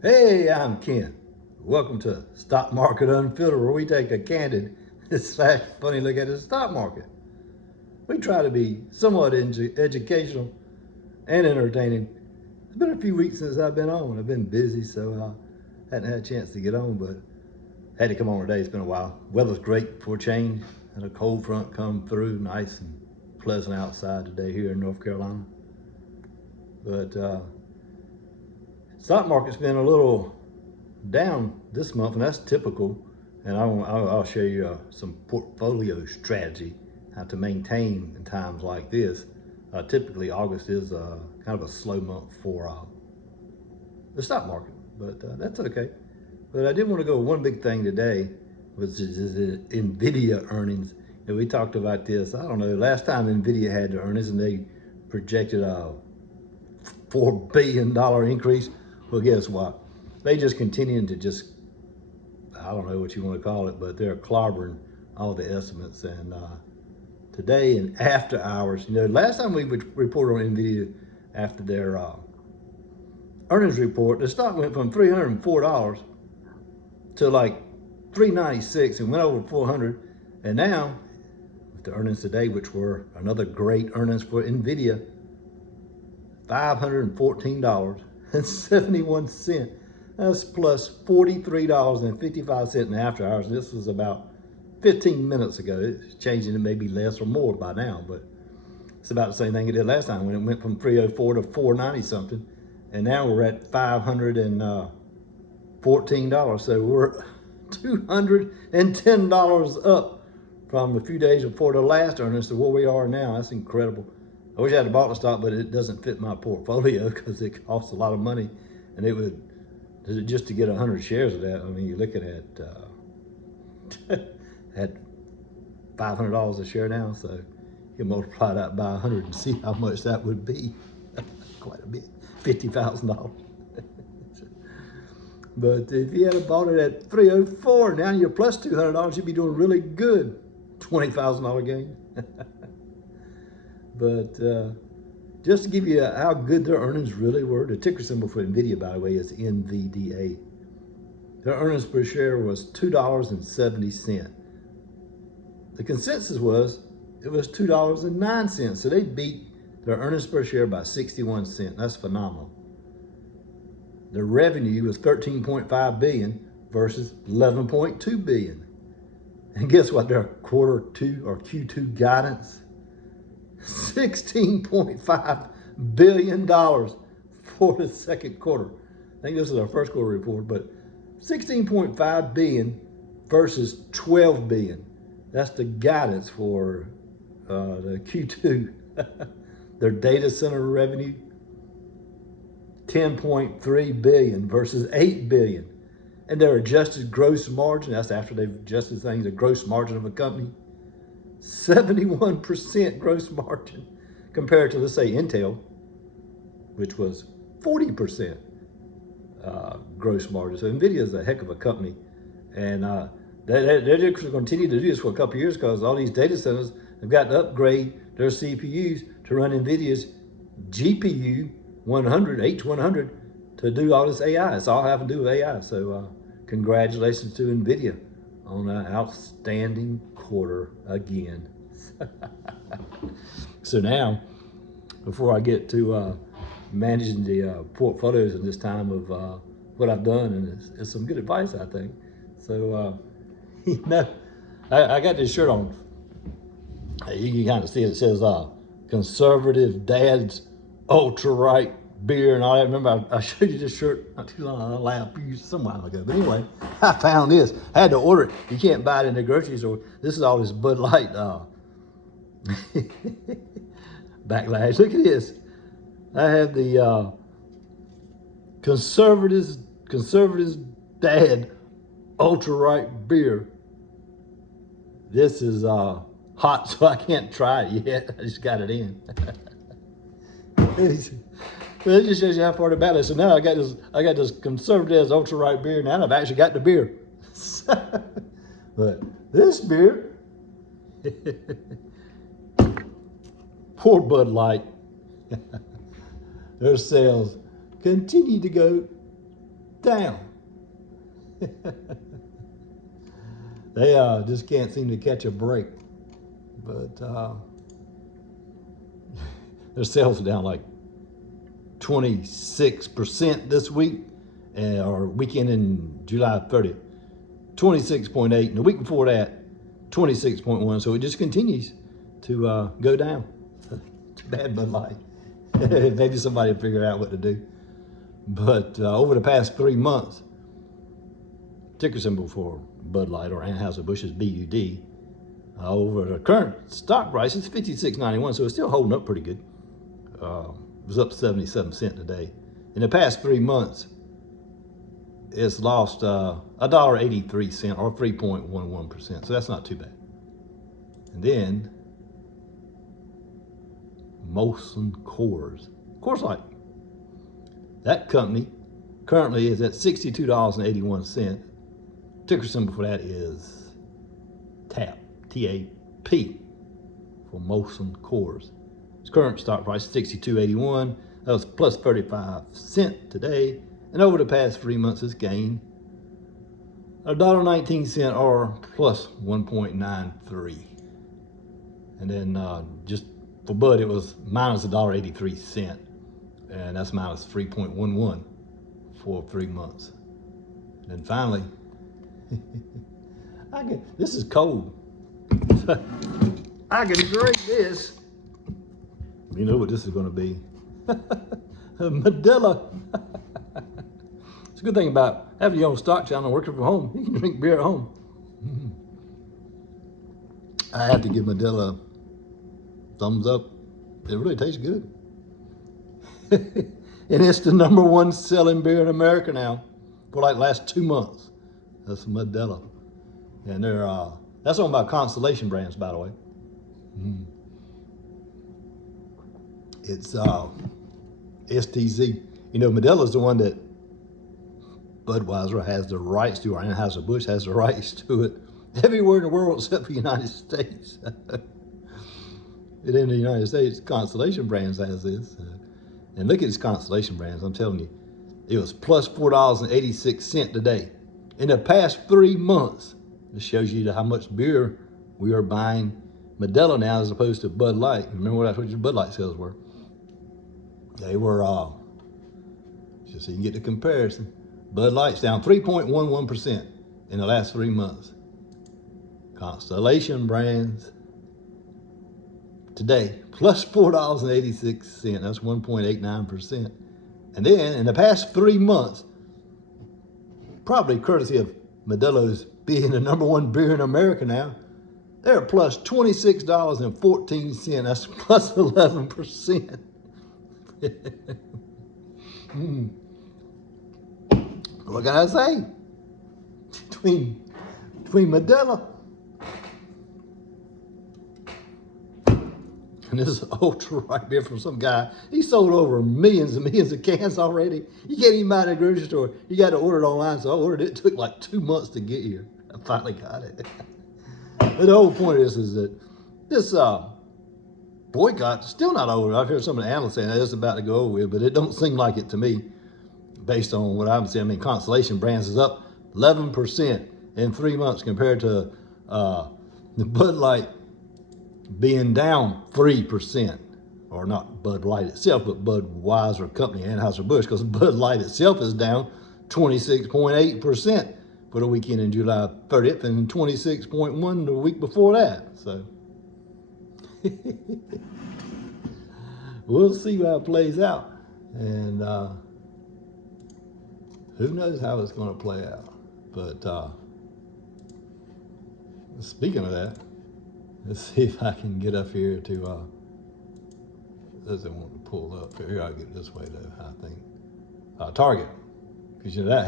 Hey, I'm Ken. Welcome to Stock Market Unfiltered, where we take a candid slash funny look at the stock market. We try to be somewhat educational and entertaining. It's been a few weeks since I've been on. I've been busy, so I hadn't had a chance to get on, but had to come on today. It's been a while. Weather's great for a change, and a cold front come through, nice and pleasant outside today here in North Carolina. But stock market's been a little down this month, and that's typical. And I'll show you some portfolio strategy, how to maintain in times like this. Typically, August is kind of a slow month for the stock market, but that's okay. But I did want to go one big thing today, which is Nvidia earnings. And we talked about this, I don't know, last time Nvidia had their earnings and they projected a $4 billion increase. Well, guess what? They just continuing to just, I don't know what you want to call it, but they're clobbering all the estimates. And today in after hours, last time we reported on Nvidia after their earnings report, the stock went from $304 to like $396 and went over 400. And now with the earnings today, which were another great earnings for Nvidia, $514.71. That's plus $43.55 in after hours. And this was about 15 minutes ago. It's changing to maybe less or more by now, but it's about the same thing it did last time when it went from 304 to 490 something. And now we're at $514. So we're $210 up from a few days before the last earnings to where we are now. That's incredible. I wish I had bought the stock, but it doesn't fit my portfolio because it costs a lot of money, and it would just to get 100 shares of that. I mean, you're looking at at $500 a share now, so you multiply that by 100 and see how much that would be. Quite a bit, $50,000. But if you had bought it at 304, now you're plus $200, you'd be doing really good. $20,000 gain. But just to give you how good their earnings really were, the ticker symbol for Nvidia, by the way, is NVDA. Their earnings per share was $2.70. The consensus was it was $2.09. So they beat their earnings per share by 61 cents. That's phenomenal. Their revenue was $13.5 billion versus $11.2 billion. And guess what? Their quarter two or Q2 guidance, $16.5 billion for the second quarter. I think this is our first quarter report, but $16.5 billion versus $12 billion. That's the guidance for the Q2. Their data center revenue, $10.3 billion versus $8 billion. And their adjusted gross margin, that's after they've adjusted things, the gross margin of a company, 71% gross margin compared to, let's say, Intel, which was 40% gross margin. So Nvidia is a heck of a company. And they're just going to continue to do this for a couple of years because all these data centers have got to upgrade their CPUs to run Nvidia's GPU 100, H100 to do all this AI. It's all having to do with AI. So congratulations to Nvidia on an outstanding quarter again. So now, before I get to managing the portfolios in this time of what I've done, and it's some good advice, I think. So, I got this shirt on. You can kind of see it says conservative dad's ultra right beer and all that. Remember, I showed you this shirt not too long some while ago. But anyway, I found this. I had to order it. You can't buy it in the grocery store. This is all this Bud Light backlash. Look at this. I have the conservatives dad ultra right beer. This is hot, so I can't try it yet. I just got it in. It just shows you how far the battle is. So now I got this conservative ultra right beer. Now I've actually got the beer. But this beer, poor Bud Light, their sales continue to go down. They just can't seem to catch a break. But their sales are down like 26% this week, or weekend in July 30th. 26.8, and the week before that, 26.1. So it just continues to go down. Too bad Bud Light. Maybe somebody will figure out what to do. But over the past 3 months, ticker symbol for Bud Light or Anheuser-Busch is BUD. Over the current stock price, it's $56.91, so it's still holding up pretty good. It was up 77 cents today. In the past 3 months, it's lost $1.83 or 3.11%, so that's not too bad. And then Molson Coors Light. That company currently is at $62.81. Ticker symbol for that is TAP, T-A-P, for Molson Coors. Its current stock price is $62.81. That was plus 35 cents today. And over the past 3 months, it's gained $1.19 or plus 1.93. And then just for Bud, it was minus $1.83, and that's minus 3.11 for 3 months. And then finally, this is cold. I can drink this. You know what this is going to be? Modelo. It's a good thing about having your own stock channel and working from home. You can drink beer at home. I have to give Modelo a thumbs up. It really tastes good. And it's the #1 selling beer in America now for like the last 2 months. That's Modelo. And they're that's owned by Constellation Brands, by the way. It's STZ. You know, Modelo's the one that Budweiser has the rights to, or Anheuser-Busch has the rights to it everywhere in the world except for the United States. And in the United States, Constellation Brands has this. And look at these Constellation Brands, I'm telling you, it was plus $4.86 today. In the past 3 months, this shows you how much beer we are buying Modelo now as opposed to Bud Light. Remember what your Bud Light sales were? They were, just so you can get the comparison. Bud Light's down 3.11% in the last 3 months. Constellation Brands today, plus $4.86. That's 1.89%. And then in the past 3 months, probably courtesy of Modelo's being the #1 beer in America now, they're plus $26.14. That's plus 11%. What can I say? Between Modelo and this ultra right beer from some guy, he sold over millions and millions of cans already. You can't even buy it at a grocery store. You got to order it online. So I ordered it. It took like 2 months to get here. I finally got it. But the whole point is that this boycott is still not over. I've heard some of the analysts saying that it's about to go over with, but it don't seem like it to me, based on what I'm seeing. I mean, Constellation Brands is up 11% in 3 months compared to the Bud Light being down 3%, or not Bud Light itself, but Budweiser Company, Anheuser-Busch, because Bud Light itself is down 26.8% for the weekend in July 30th, and 26.1% the week before that. So we'll see how it plays out, and who knows how it's going to play out. But speaking of that, let's see if I can get up here to, doesn't want to pull up here. I'll get it this way though, I think. Target, because you know that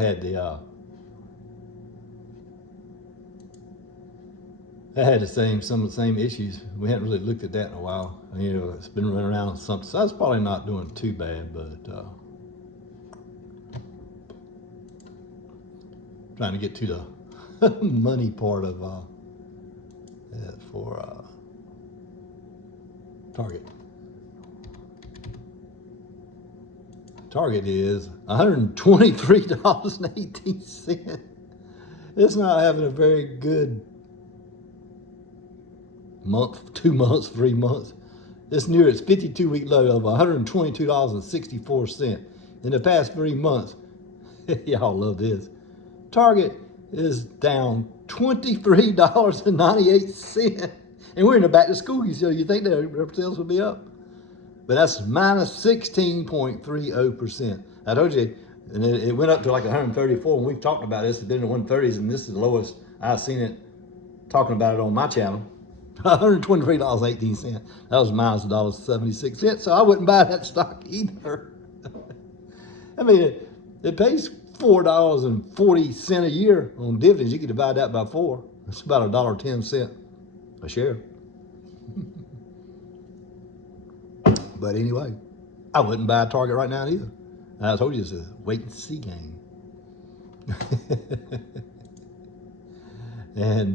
had some of the same issues. We hadn't really looked at that in a while. You know, it's been running around something. So that's probably not doing too bad, but trying to get to the money part of for Target. Target is $123.18. It's not having a very good month, 2 months, 3 months. It's near its 52-week low of $122.64. In the past 3 months, y'all love this, Target is down $23.98. And we're in the back to school, so you think their sales will be up. But that's minus 16.30%. I told you, and it went up to like 134, and we've talked about this. It's been in the 130s, and this is the lowest I've seen it talking about it on my channel. $123.18. That was minus $1.76. So I wouldn't buy that stock either. I mean, it pays $4.40 a year on dividends. You could divide that by 4. That's about $1.10 a share. But anyway, I wouldn't buy a Target right now either. I told you it's a wait and see game. And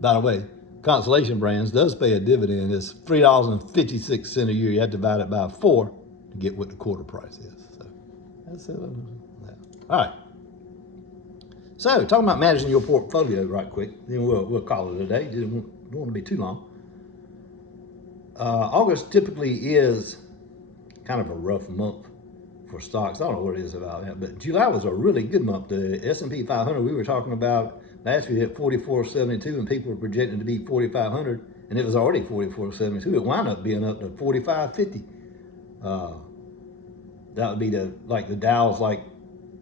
by the way, Constellation Brands does pay a dividend. It's $3.56 a year. You have to divide it by 4 to get what the quarter price is. So that's it. All right. So talking about managing your portfolio right quick, then we'll call it a day. Don't want to be too long. August typically is kind of a rough month for stocks. I don't know what it is about that, but July was a really good month. The S&P 500 we were talking about last year hit 4472, and people were projecting to be 4500, and it was already 4472. It wound up being up to 4550. That would be the Dow's like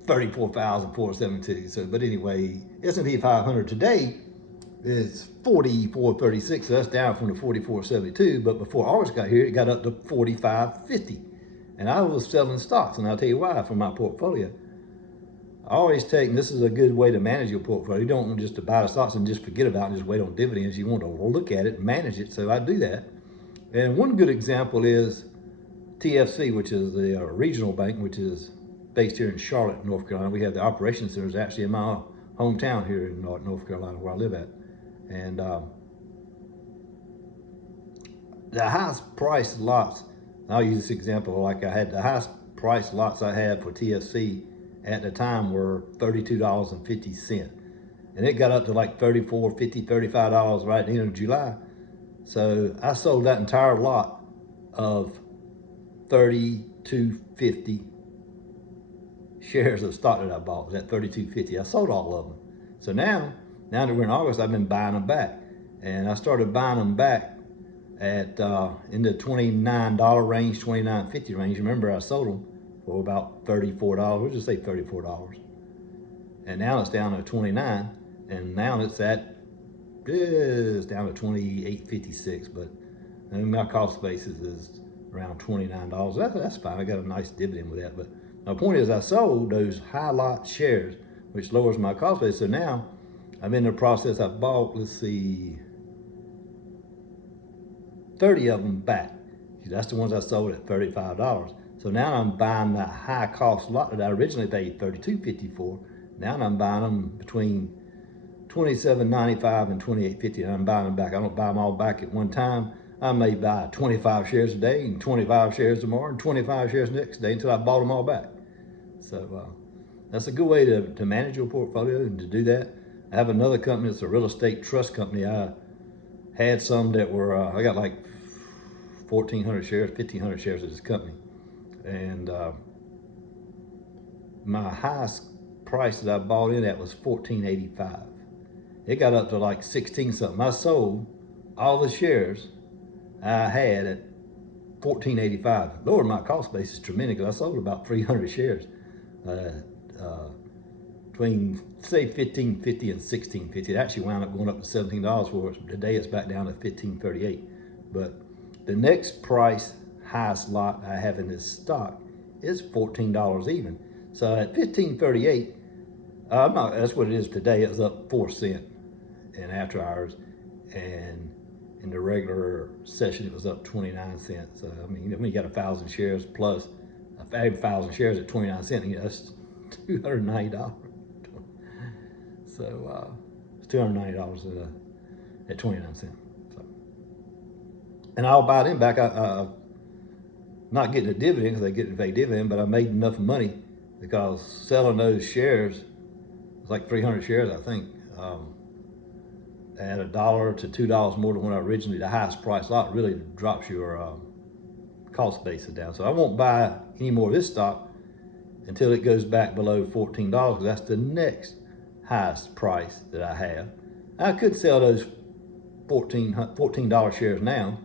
34,472. So, but anyway, S&P 500 today is 4436. So that's down from the 4472. But before August got here, it got up to 4550. And I was selling stocks, and I'll tell you why from my portfolio. I always take, and this is a good way to manage your portfolio. You don't want just to buy the stocks and just forget about it and just wait on dividends. You want to look at it and manage it. So I do that. And one good example is TFC, which is the regional bank, which is based here in Charlotte, North Carolina. We have the operations centers actually in my hometown here in North Carolina, where I live at. And the highest priced lots, I'll use this example, like I had the highest priced lots I had for TFC at the time were $32.50. And it got up to like $34, $50, $35 right at the end of July. So I sold that entire lot of 3250 shares of stock that I bought. Was at 3250. I sold all of them. So now that we're in August, I've been buying them back. And I started buying them back at in the $29 range, $29.50 range. Remember, I sold them for about $34. We'll just say $34. And now it's down to 29, and now it's down to 28.56. But I mean, my cost basis is around $29. That's fine. I got a nice dividend with that. But my point is, I sold those high lot shares, which lowers my cost base. So now I'm in the process. I bought, let's see, 30 of them back. That's the ones I sold at $35. So now I'm buying that high cost lot that I originally paid $32.50 for. Now I'm buying them between $27.95 and $28.50, and I'm buying them back. I don't buy them all back at one time. I may buy 25 shares a day and 25 shares tomorrow and 25 shares next day until I bought them all back. So that's a good way to manage your portfolio and to do that. I have another company that's a real estate trust company. I had some that were, I got like 1,400 shares, 1,500 shares of this company. And my highest price that I bought in at was $14.85. It got up to like 16 something. I sold all the shares I had at $14.85. Lowered my cost basis tremendously because I sold about 300 shares between say $15.50 and $16.50. It actually wound up going up to $17 for it. Today it's back down to $15.38. But the next price highest lot I have in this stock is $14 even. So at $15.38, that's what it is today. It was up 4 cents in after hours, and in the regular session it was up 29 cents. So I mean, when you got 1,000 shares plus 1,000 shares at 29 cents, that's $290. So it's $290 at 29 cents. So, and I'll buy them back. not getting a dividend because they get to pay dividend, but I made enough money because selling those shares, it's like 300 shares, I think, at $1 to $2 more than when I originally, the highest price lot really drops your cost basis down. So I won't buy any more of this stock until it goes back below $14, because that's the next highest price that I have. I could sell those $14 shares now,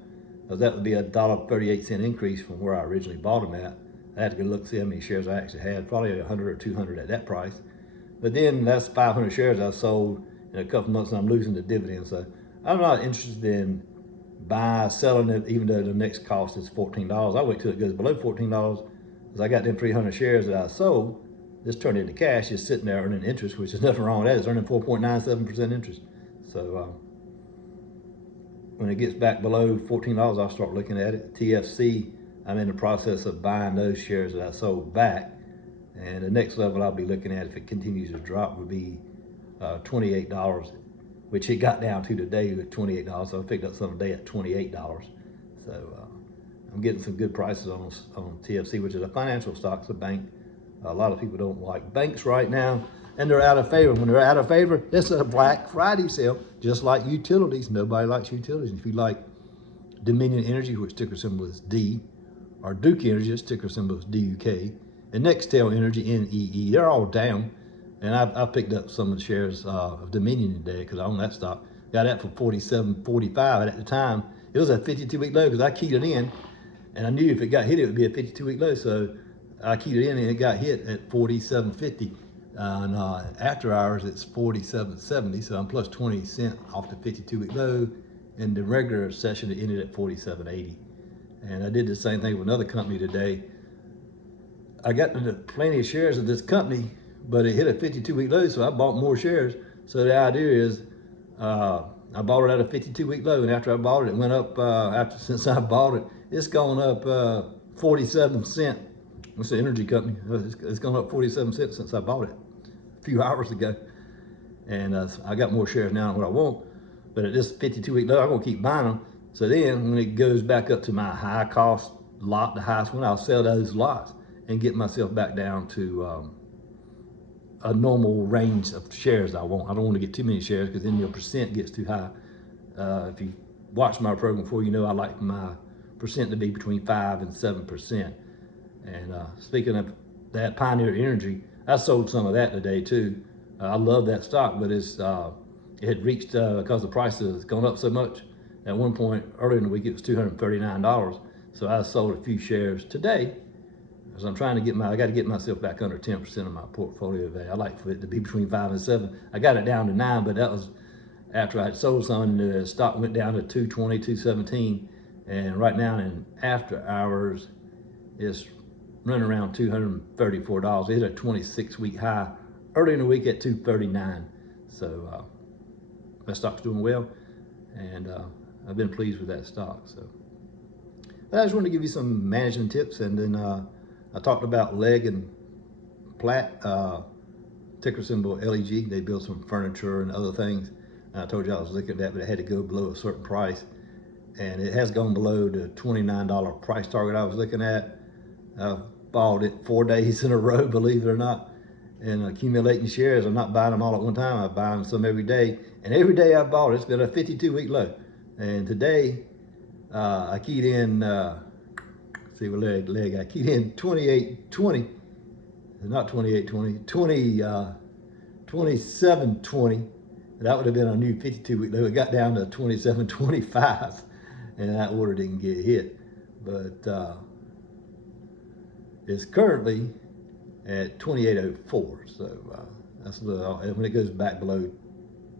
because that would be a $1.38 increase from where I originally bought them at. I had to go look see how many shares I actually had, probably 100 or 200 at that price. But then that's 500 shares I sold in a couple months, and I'm losing the dividend. So I'm not interested in selling it, even though the next cost is $14. I wait till it goes below $14, because I got them 300 shares that I sold, just turned into cash, just sitting there earning interest, which is nothing wrong with that. It's earning 4.97% interest. So when it gets back below $14, I'll start looking at it. TFC, I'm in the process of buying those shares that I sold back. And the next level I'll be looking at, if it continues to drop, would be $28, which it got down to today at $28. So I picked up some today at $28. So I'm getting some good prices on TFC, which is a financial stock, it's a bank. A lot of people don't like banks right now, and they're out of favor. When they're out of favor, it's a Black Friday sale, just like utilities. Nobody likes utilities. If you like Dominion Energy, which ticker symbol is D, or Duke Energy, its ticker symbol is DUK, and Nextel Energy, NEE, they're all down. And I picked up some of the shares of Dominion today because I own that stock. Got that for $47.45, and at the time it was a 52-week low because I keyed it in, and I knew if it got hit, it would be a 52-week low. So I keyed it in, and it got hit at $47.50. And after hours, it's $47.70. So I'm plus 20 cents off the 52-week low. In the regular session, it ended at $47.80. And I did the same thing with another company today. I got plenty of shares of this company, but it hit a 52-week low, so I bought more shares. So the idea is, I bought it at a 52-week low, and after I bought it, it went up. Since I bought it, it's gone up 47 cents. It's an energy company. It's gone up 47 cents since I bought it a few hours ago, and I got more shares now than what I want. But at this 52-week low, I'm gonna keep buying them. So then, when it goes back up to my high cost lot, the highest one, I'll sell those lots and get myself back down to a normal range of shares I want. I don't want to get too many shares because then your percent gets too high. If you watch my program before, you know I like my percent to be between 5 and 7%. And speaking of that, Pioneer Energy, I sold some of that today too. I love that stock, but it had reached, because the price has gone up so much, at one point earlier in the week it was $239. So I sold a few shares today, because I'm trying to I got to get myself back under 10% of my portfolio value. I like for it to be between 5 and 7. I got it down to 9, but that was after I had sold some, and the stock went down to 220, 217. And right now in after hours, it's running around $234. It hit a 26-week high early in the week at 239. So that stock's doing well, and I've been pleased with that stock. So but I just wanted to give you some management tips, and then I talked about Leg and Platt, ticker symbol LEG. They build some furniture and other things. And I told you I was looking at that, but it had to go below a certain price, and it has gone below the $29 price target I was looking at. I've bought it 4 days in a row, believe it or not, and accumulating shares. I'm not buying them all at one time. I'm buying some every day, and every day I bought it, it's been a 52-week low. And today I keyed in, see what leg I keyed in 28.20, not 28.20, 27.20. That would have been a new 52-week low. It got down to 27.25, and that order didn't get hit. But it's currently at 28.04. So that's when it goes back below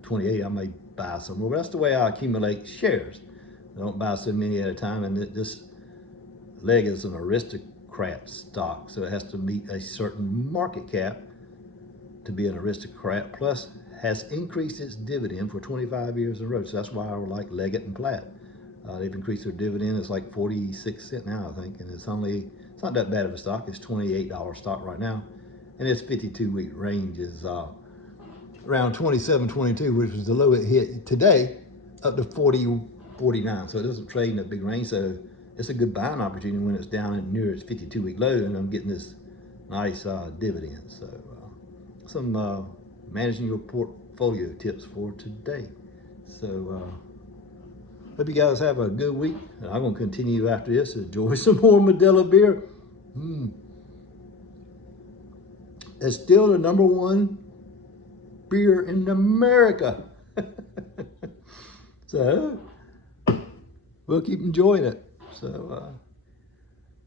28, I may buy some more. But that's the way I accumulate shares. I don't buy so many at a time, and this Leg is an aristocrat stock, so it has to meet a certain market cap to be an aristocrat, plus has increased its dividend for 25 years in a row. So that's why I like Leggett and Platt. They've increased their dividend. It's like 46 cents now, I think, and it's not that bad of a stock. It's $28 stock right now, and its 52-week range is around 27.22, which was the low it hit today, up to 40.49. So it doesn't trade in a big range. So it's a good buying opportunity when it's down and near its 52-week low, and I'm getting this nice dividend. So some managing your portfolio tips for today. So hope you guys have a good week. I'm going to continue after this to enjoy some more Modelo beer. It's still the #1 beer in America. So we'll keep enjoying it. So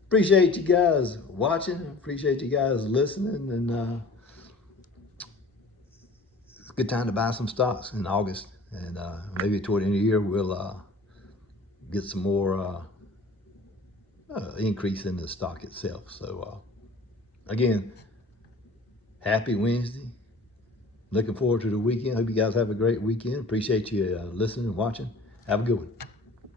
appreciate you guys watching. Appreciate you guys listening. And it's a good time to buy some stocks in August. And maybe toward the end of the year, we'll get some more increase in the stock itself. So again, happy Wednesday. Looking forward to the weekend. Hope you guys have a great weekend. Appreciate you listening and watching. Have a good one.